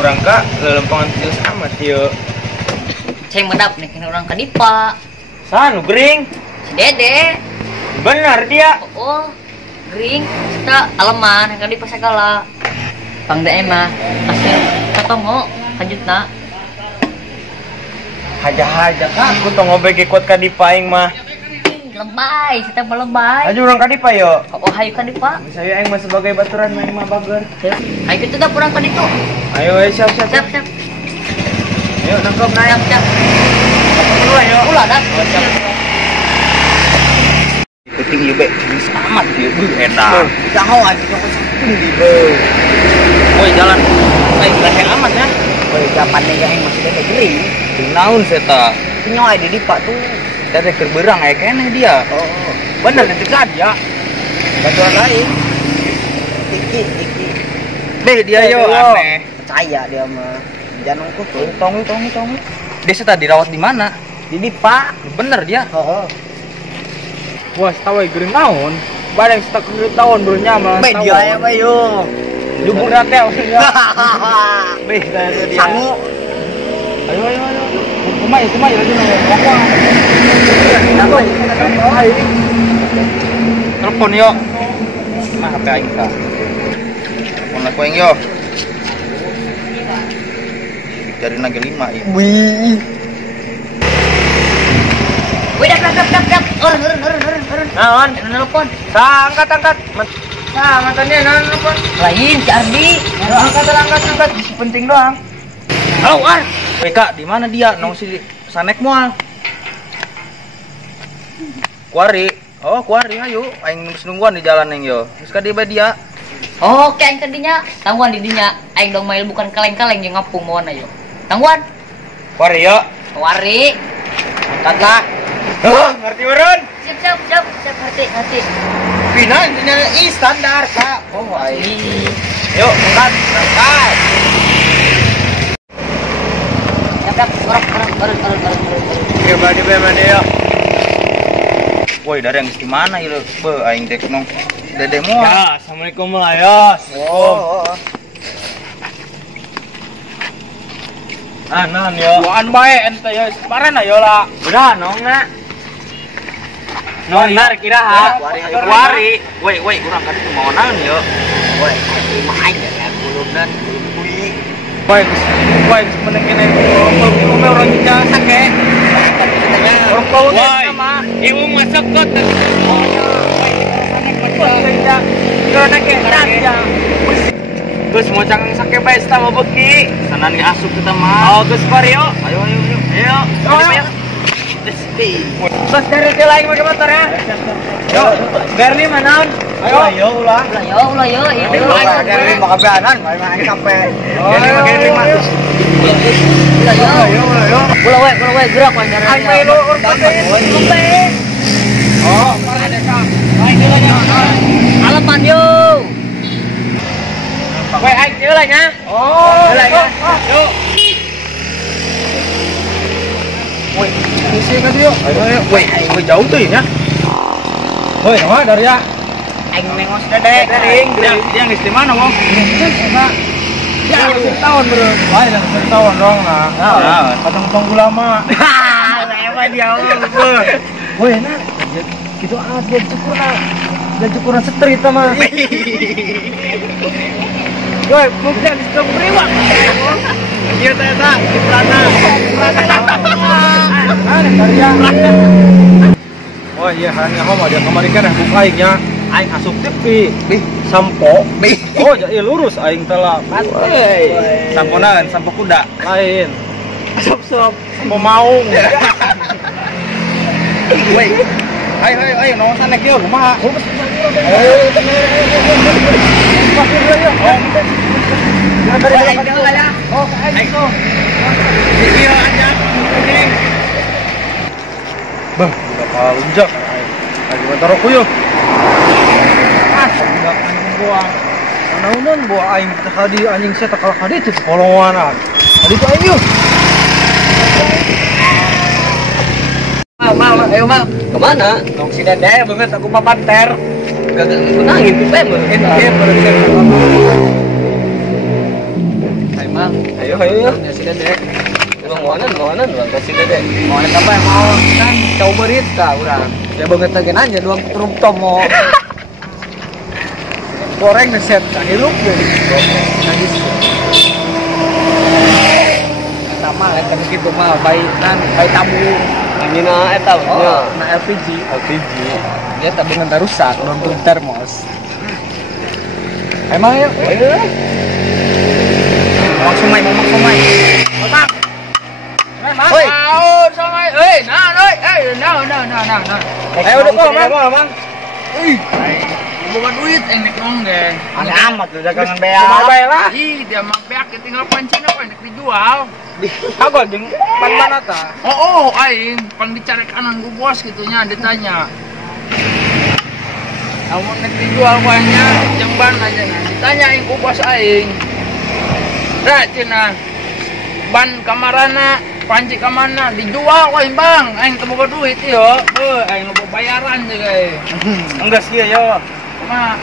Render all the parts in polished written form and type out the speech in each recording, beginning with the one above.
Orang kak lelempangan tius amat yuk. Saya medap nih kena orang kadipa. Sanu gering. Si Dede. Benar dia. Oh, gering. Kita aleman kadipa segala. Pang dae mah asli katongo kajutna. Haja-haja kak, aku tongo bege kuat kadipa aing mah. Lebay, kita mau lebay. Ayo orang kadipa yo. Oh, hayu kadipa. Saya aing mah sebagai baturan main mah bager. Hayu kita dah kurang kaditu. Ayo siap. Siap. Ayo nangkep naik. Siap. Ulah yo. Ulah dah. Ikutin ieu be, amat ieu edan. Jangan aja kok tinggi be. Woi jalan. Baik leher amat ya. Woi, kapan nih yang masih ada gering? Naon seta? Nyoy di dipa tuh. Dari kerberang aya keneh dia. Oh. Bener itu dia. Baturan lain. Iki. Beh dia yo aneh. Percaya dia mah. Jangan ngukut tuh. Tong. Dia seta dirawat di mana? Di dipa. Bener dia. Heeh. Wah, tahu gering naon? Badang seta gering tahun berunya mah. Be dia ya bayo. Dubur teh maksudnya. Beh dia. Sangu. Ayo. Kumai lagi nongol. Telepon yo. Mah HP aing ka. Telepon aku aing yo. Jadi naga 5 ya. Wih. Wih, dak. Urun. Naon, telepon. Angkat. Angkatannya naon telepon. Lain si Ardi. Angkat. Penting doang. Halo, Ar. Weh, Kak, di mana dia? Nong si sanek moal. Kuari. Oh, kuari ayo. Aing nungguan di jalan neng yo. Geus ka dia. Oke, aing kadinya. Tangguan di dinya. Aing dong mail bukan kaleng-kaleng yang ngapung mohon ayo. Tangguan. Kuari yo. Wari. Angkatlah. Oh, ngerti urun. Siap. Hati. Pina intinya standar, Kak. Oh, ai. Yuk, angkat. Urun. Oke, bade yo. Woi, dari yang di mana ieu? Be aing dek nong. Dede moal. Ya, assalamualaikum layos. Oh. Anan yo. Buan bae ente yo, marana yo lah. Udah nongna. Nontar kira ha. Kuari. Woi, urang kan itu mau naon yo. Woi, mah aing ya kulumnan kui. Baik, sebenarnya kena umum orang kita sake. Orang kau sama. Ibu masak kot. Terus mau cangang sake bae sama beki. Sana nih asup kita mah. Oh, geus bar yo. Ayo. Terus dari dia lain pakai motor ya. Yo, Berli mana? Ayo ulah. Ulah yo. Ini Dari mau kebeanan, main sampai. Pakai 5. Ulah yo. Ulah we gerak panjang. Aing main lu urut. Oh, para desa. Aing heula nya. Alapan yo. Weh, aing heula nya. Oh, heula nya. Yo. Woi, isi kan yuk. Ayo. Woi, jauh tuh ya. Woi, nama dari ya. Aing nengos Dede. Dia geus di mana, Wong? Ya, tahun bro. Wah, yang tahun dong lah. Nah, Patong ulama. Apa dia? Woi, nah. Gitu amat dia cukuran setrit sama. Woi, mungkin bisa beriwak. Iya ternyata di Plana. Oh iya, hanya mau dia kemarin kan buka aingnya. Aing asup TV sampo. Oh, jadi lurus aing telah. Sampo naon? Sampo kuda. Lain. Sop. Sampo maung. Woi. Ayo, nong sana kieu kumaha? Video aja. Bah, udah palunjak. Lagi motor aku yuk. Udah anjing gua. Naunan bawa aing kita kadi anjing saya takal kadi itu kolongan. Tadi itu aing yuk. Mal, ayo mal. Kemana? Nong si Dede banget aku papanter. Kagak nangin tuh teh meureun. Iya, meureun. Ayo mal, ayo. Ya si Dede. Mohonan bang si Dede. Mohonan apa yang mau kan coba berita urang. Ya banget lagi nanya doang truk tomo. Goreng neset hirup deh. Nangis. Sama kan gitu mah bayi tamu. Ini na eta nya na LPG. Dia tak dengan rusak nonton termos. Emang ya? Mau somai. Bang. Oi. Somai. Nah. Ayo udah kok, Bang. Bukan duit enek nong geng. Aneh amat lu dagangan beak. Lah. Ih, dia mah beak tinggal pancen apa enek dijual. Kagak jeung ban-ban eta. Oh, aing pang dicari kanan gua bos gitunya ditanya. Kamu nek dijual banyak jeung ban aja nah. Ditanya aing ku bos aing. Dah cenah. Ban kamarana, panci ka mana dijual wae Bang. Aing teu boga duit ieu. Aing loba bayaran juga euy. Enggak sih ya. Mah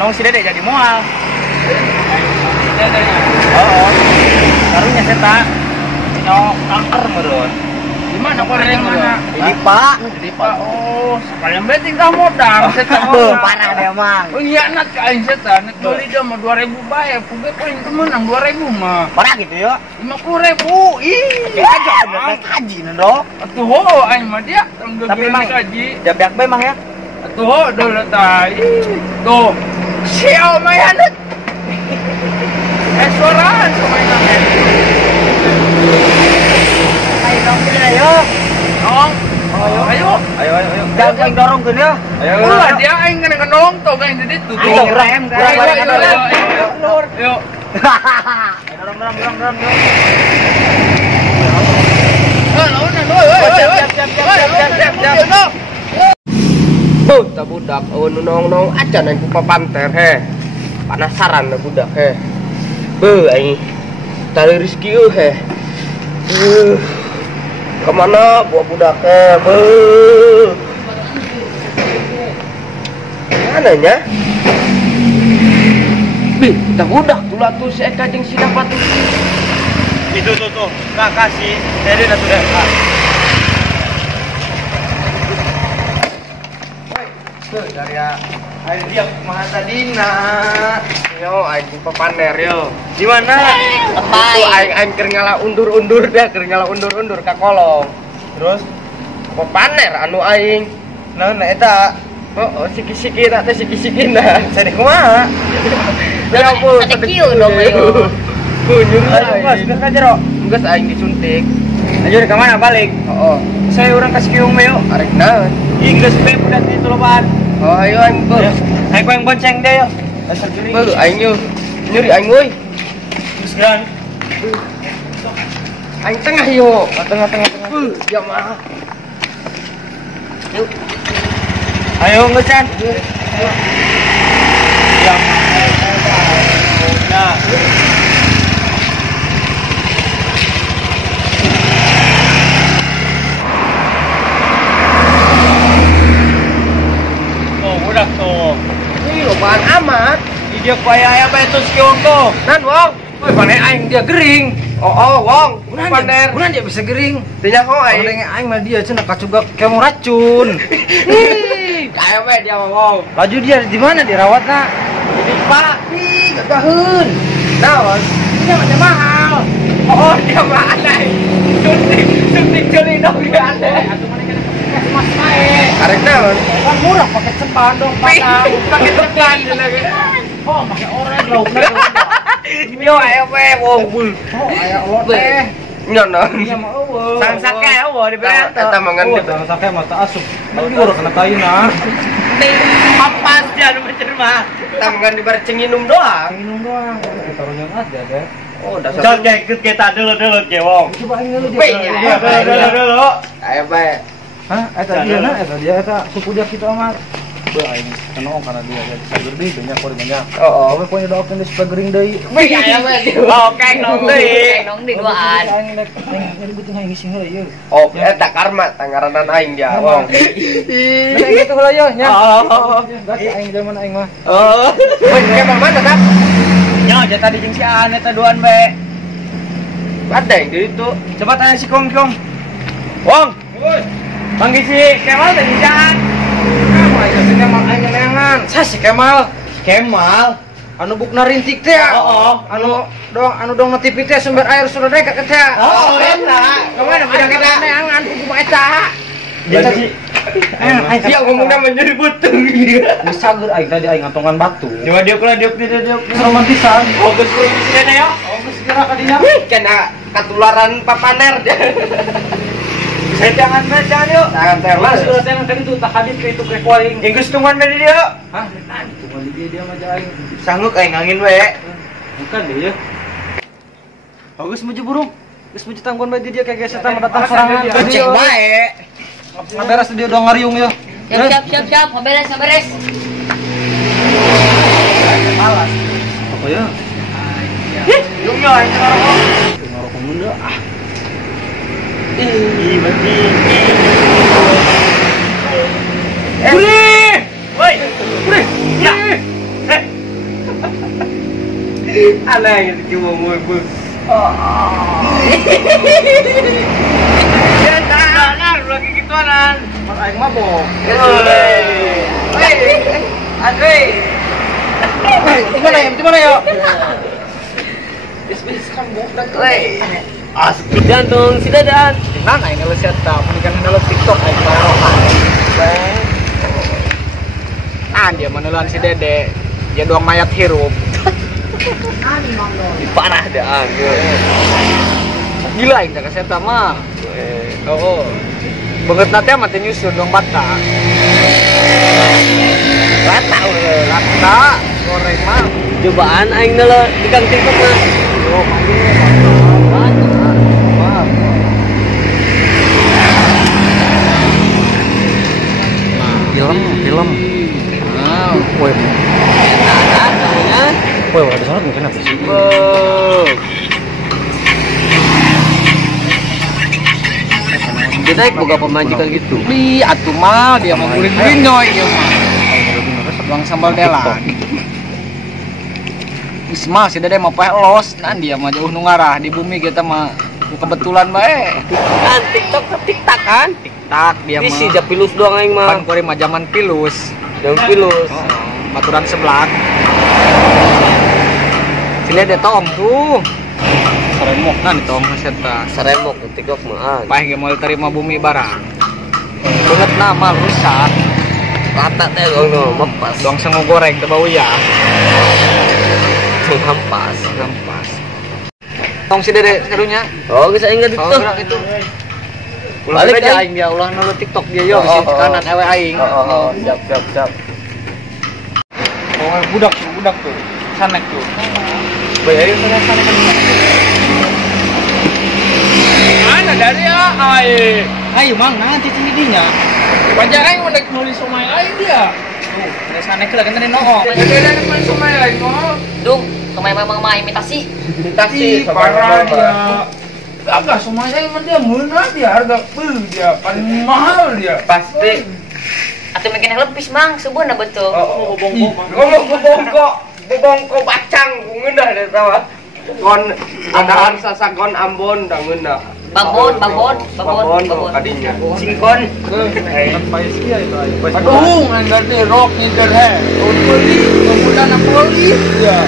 nong si Dede jadi moal. Karunya seta. Nyok kanker meureun. Di mana koreng mana? Di Pak. Oh, sekalian beting kah modal seta. Parah deh, Mang. Oh iya nat ka aing seta, nek beli dia mah 2000 bae, puge paling temenang 2000 mah. Parah gitu ya. 50.000. Ih, Aja bener kaji nendo. atuh ho aing mah dia Tapi Mang gaji. jabeak bae Mang ya. Atuh ho dole tai. Tuh. Sial mah ya nat. Restoran semainan. Ayo dong ayo. Nong. Ayo. Jangan dorong ke dia. Ulah dia aing kena kendong tuh aing di ditu tuh. Ayo rem. Ayo. Dorong. Siap. Budak nong acan aing ku papanter he. Penasaran na budak he. Aing tali rezeki he. Kemana bawa budak he? Mana nya? Kita budak tuh si Eka jeung si dapat tuh. Itu tuh. Kasih. Dede na sudah. Dari air dia kumaha tadina. Yo aing papaner yo. Di mana? Itu aing keur ngala undur-undur ka kolong. Terus Papaner anu aing. nah eta Siki-siki na teh siki-sikina. sadi kumaha? Ya ampun, Sedekil dong ayo. Kunyung Ayo bos, aing. geus ka jero. Geus aing disuntik. Ayo ka mana balik? Heeh. Saya urang kasih kiung meo. Arek naon? Ih geus be budak itu loban. Oh ayo aing bos. Ayo yang bonceng deh yo. Asal juri. Beuh aing yo. Nyuri aing euy. Geus gan. Aing tengah yo. Tengah. Ya mah. Yuk. Ayo ngecan. Yang nah. Tuh, budak tuh. Ini lobaan amat. Dia kaya apa itu skiong tuh? Nan wong. Woi pane aing dia gering. Oh wong. Pander. Kunaon dia bisa gering? Tanya ho aing. Orang aing mah dia cenah kacugak kayak mau racun. Kayak we dia wong. Laju dia di mana dirawatna? Di Pak. Ih, gagaheun. Naon? Dia mah mahal. Oh, dia mah aneh. Suntik celi dong dia aneh. Mas mae. Arek naon? Kan murah pakai ceban dong, patang. Pakai tekan dia lagi. Oh, pakai orek laukna. Yo ayo we wong bul. Oh, aya olot teh. Nyono. Iya mah eueuh. Sangsake eueuh di bere. Eta mangan Oh, di jangan sampai mata asup. Tapi udah kena tayuna. Papas dia nu mencerma. Tangan di bare cenginum doang. Minum doang. Taruhnya ada deh. Oh, dasar. Jangan kayak ikut kita dulu ya wong. Coba aing dulu Weh, dia. ya. Dulu. Ayo we. Hah? Eta dia na, eta dia eta suku dia kita amat. Be aing kenong karena dia jadi sager deui banyak banyak. Oh. Oke pokoknya doakeun deui supaya gering deui. Oke, nong deui. Nong di duaan. Aing nek aing butuh aing ngisi heula ieu. Oh, eta karma tangaranan aing dia. Wong. Nek gitu heula yo nya. Gak aing zaman aing mah. Oh. Ke mana tak? Nya aja tadi jeung si An eta duaan be. Ada yang di itu. Coba tanya si Kong. Wong. Panggil si Kemal tadi si An. Si Kemal aing neangan. Sa si Kemal. Kemal. Anu bukna rintik teh. Oh. Anu dong TV teh sumber air sudah dekat ke teh. Oh, eta. Kemana beda kita neangan kuku eta. Bisa si. Dia ngomongnya menjadi butung dia. Geus sager aing tadi aing ngantongan batu. Coba diuk. Romantisan. Oh, geus sini ya. Oh, geus kira ka dinya. Kena ketularan papaner dia. Jangan yuk. Jangan terlas. Sudah teh kan itu tak hadit ke itu ke kuaing. Inggris tungguan dari dia. Hah? Tunggu dia mah aing. Sanggup aing angin we. Bukan deh ya. Oh, geus muju burung. Geus muju tangguan bae dia kayak gesetan datang sorangan. Cek bae. Ngaberes dia udah ngariung ya. Siap. Beres. Malas. Apa ya? Yung yo aing ngarokok. Ngarokok mun dah. Ih, berarti. Woi. Ya. Aneh gitu cuma mau. Ya tangan lagi gituanan. Mas aing mabok. Andre. Gimana ya? Bis kan budak. Asli. Jantung si dadan. Nana ini lu seta, pernikahan dalam TikTok aing barokan. Dia menelan si Dede. Dia doang mayat hirup. Parah dah. Gila aing teh seta mah. Oh. Banget nanti mah teh nyusun dong bata. Lata, goreng mah. Cobaan aing nela di kang TikTok mah. Yo, film. Woi. Woi, ada sangat mungkin apa sih? Kita boga pemajikan gitu. Li, atuh mah dia mau guling-guling nyoy ieu mah. Bang sambal delan. Isma si Dede mau pae los, nan dia mah jauh nu ngarah di bumi kita mah kebetulan bae. Kan TikTok ke TikTok kan? TikTok dia mah. Isi pilus doang aing mah. Pan kuring mah zaman pilus. Yang pilus. Baturan seblak. Sini ada tong tuh. Seremok kan di tong seta. Saremok ke TikTok mah. Paeh ge mau terima bumi barang. Banget nama rusak. Rata teh dong mempas. Doang sengu goreng teu bau ya. Hampas. Tong si Dede karunya. Oh, geus aing Oh, gitu. gerak itu. Balik aja kan? aing dia ulah nulu TikTok dia yo Oh, si kanan ewe aing. Oh, siap. Oh, budak tuh. Sanek tuh. Bayarin sana kan. Mana dari aing? Ayo mang nanti dinya. Pajak aing udah nulis somai aing dia. Ada sanek lah kan tadi noo. Ada nulis somai aing mau. Dung, kemarin memang imitasi. Imitasi Parah dia. Gagah somai aing mah dia murah dia harga dia paling mahal dia. Pasti. Atau mungkin lebih mang, sebuah betul. Bobongko bacang ngeundah deh tawa. Kon adahan sasagon Ambon da ngeundah. Babon. Kadinya. Singkon. Aduh, nanti rok ni he. Beli, kemudian beli dia.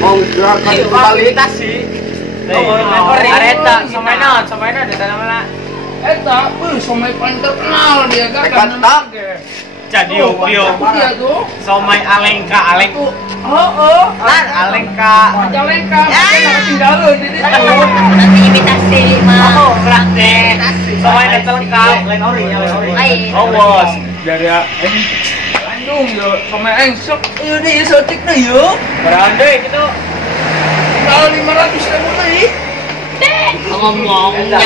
Mau gerakan kualitasasi. Areta, somaina di tanah mana? Eta, somai paling terkenal dia gagah. Kata. Jadi opio. Dia tuh. Somai alengka. Oh. Alengka. Majalengka, makanya tinggal di situ. Nanti imitasi mah. Praktek. Somai net lengkap. Lain ori. Lain. Oh, bos. Jadi Bandung yo, somai aing sok ieu deui sotikna yo. Berande gitu. Kalau 500.000 deui. Ngomongnya.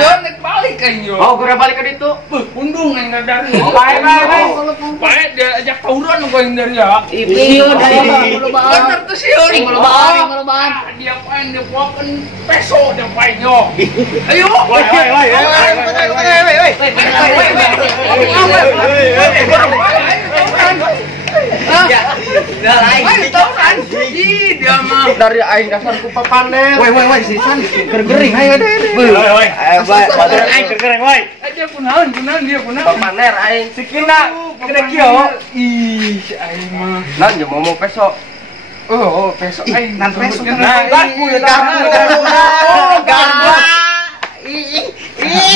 Yo nek balik balik aing yo. Oh, gua balik ke ditu. Undung aing dari. Baik. Baik dia ajak tawuran ku aing dari ya. Iya, Bener tuh sieun. Dia pain dia puakeun peso dia pain yo. Ayo. Dia mah Dari aing dasar ku papaner. Woi, sisan gergering ayo deh. Aing kereng woi. aja kunaon dia kunaon. Papaner aing. Sikina gede kieu. Ih, aing mah. Nan yo mau peso. Oh, peso aing Nan peso. garpu ya Garpu.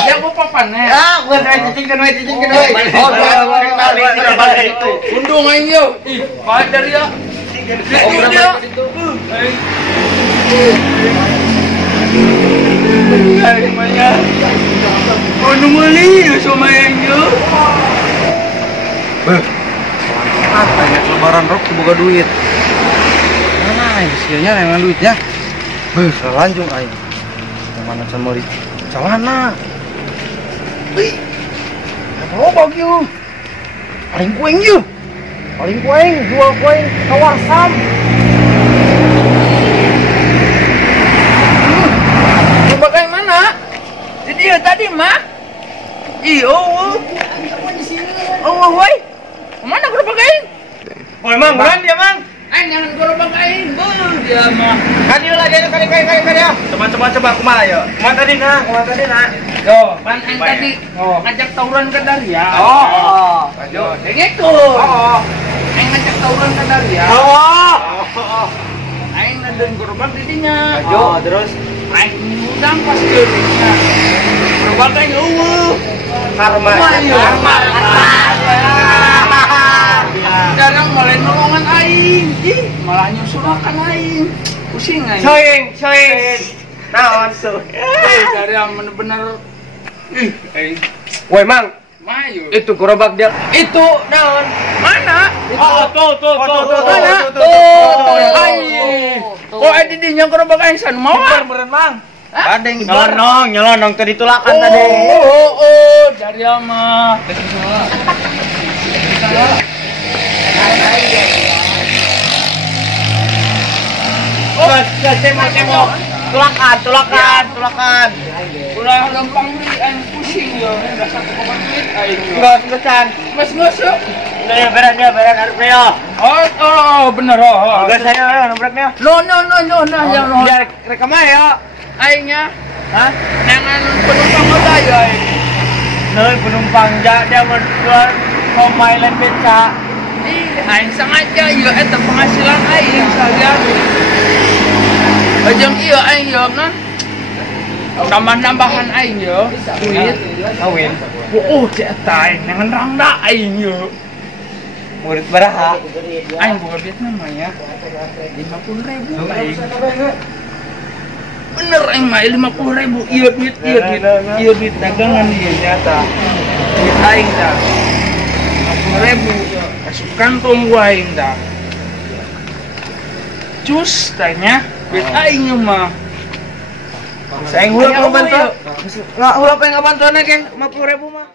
Dia mau papaner. Gua cicing we. Undung aing yo. Ih, balik dari ya. Dia. Aing mah ya. Ono meuli sama aing yo. Banyak lebaran rok boga duit. Mana isinya yang duitnya? Lanjut aing. Mana samori? Cawana. Apa bagi you? Paling kuing you. Paling kuing, jual kuing tawar sam. Bagaimana? Jadi ya tadi mah. Oh, woi. Mana gerobak aing? Woi mang, bulan dia mang. Aing jangan gerobak aing. Dia mah. Kali ya. Coba kumaha ya. Kumaha tadi na. Yo, pan aing tadi ngajak tawuran ke Daria. Yo, gitu. Aing ngajak tawuran ke Daria. Aing ngedeun gerobak di dinya. Terus Aing ngundang pas geureunya. Gerobak aing eueuh. karma. Jarang mulai nolongan aing. Ih, malah nyusulakan aing. Pusing aing. Soing. Naon Dari yang bener-bener aing. Woi, Mang. Mayu. Itu gerobak dia. Itu naon? Mana? tuh. Mana? Aing. Kok ada di nya gerobak aing san mau? Beren mang. Kadeng nyelonong tadi tulakan tadi. Dari ama. Cemo. Tulakan. Ulah gampang beli aing pusing yo. Udah 1,2 aing. Gesan. Mas ngusuk. Ya beran harusnya ya. Oh, bener. Enggak saya nombraknya. No, yang no. Biar rekam aja. Aingnya. Hah? Jangan penumpang kota ya aing. Nơi penumpang dia menjual somai lain beca. Aing sengaja ya eta penghasilan aing sekalian. Ajeng ieu aing ya nan. Nambah-nambahan aing ya. Duit Kawin. eta aing jangan rangda aing ya. Murid baraha. Aing boga duit namanya 50.000 aing. Bener aing mah 50.000 ieu duit dagangan ieu nyata. Duit aing dah. 50.000 masuk kantong gua aing dah. Cus tanya duit aing mah. Saya ngulang ngebantu. Nggak ngulang pengen ngebantu anak kan 50.000 mah.